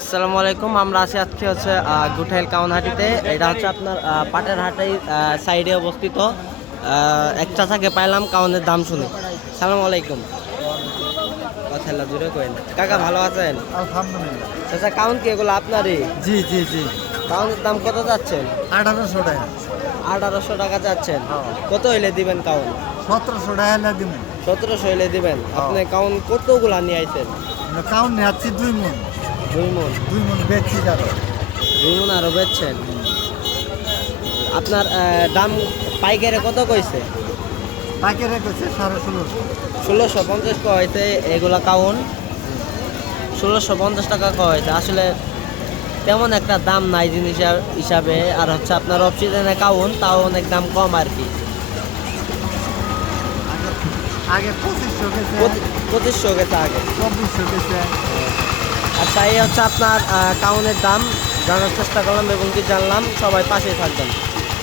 আসসালামু আলাইকুম। আমরা আছি আজকে হচ্ছে গুঠাইল কাউনহাটিতে। এটা হচ্ছে আপনার পাটের হাটের সাইডে অবস্থিত। এক চাচাকে পাইলাম কাউনের দাম শুনে। সালাম আলাইকুম। কথা দূরে কইন। কাকা ভালো আছেন? আলহামদুলিল্লাহ। চাচা কাউন কি এগুলো আপনারই? জি জি জি। কাউনের দাম কত যাচ্ছেন? 1800 টাকা। 1800 টাকা যাচ্ছেন। হ্যাঁ। কত হইলে দিবেন কাউন? 1700 টাকা হলে দিব। 1700 হইলে দিবেন। হ্যাঁ। আপনি কাউন কতগুলা নিয়ে আইছেন? কাউন নেওয়াচ্ছি 2 মন। 2 মণ। 2 মন বেচছি যারো। 2 মণ আরো বেচছেন। আপনার দাম পাইকারে কত কইছে? পাইকারি করছে 1650। 1650 কয়া হয়েছে এগুলা কাউন। 1650 টাকা কয়া হয়েছে। আসলে তেমন একটা দাম নাই জিনিস হিসাবে। আর হচ্ছে আপনার অফ সিজনে কাউন, তাও অনেক দাম কম আর কি। আগে 2500 গেছে, 2500 গেছে আগে। 2400 গেছে। আচ্ছা, এই হচ্ছে আপনার কাউনের দাম জানার চেষ্টা করলাম এবং কি জানলাম। সবাই পাশে থাকবেন।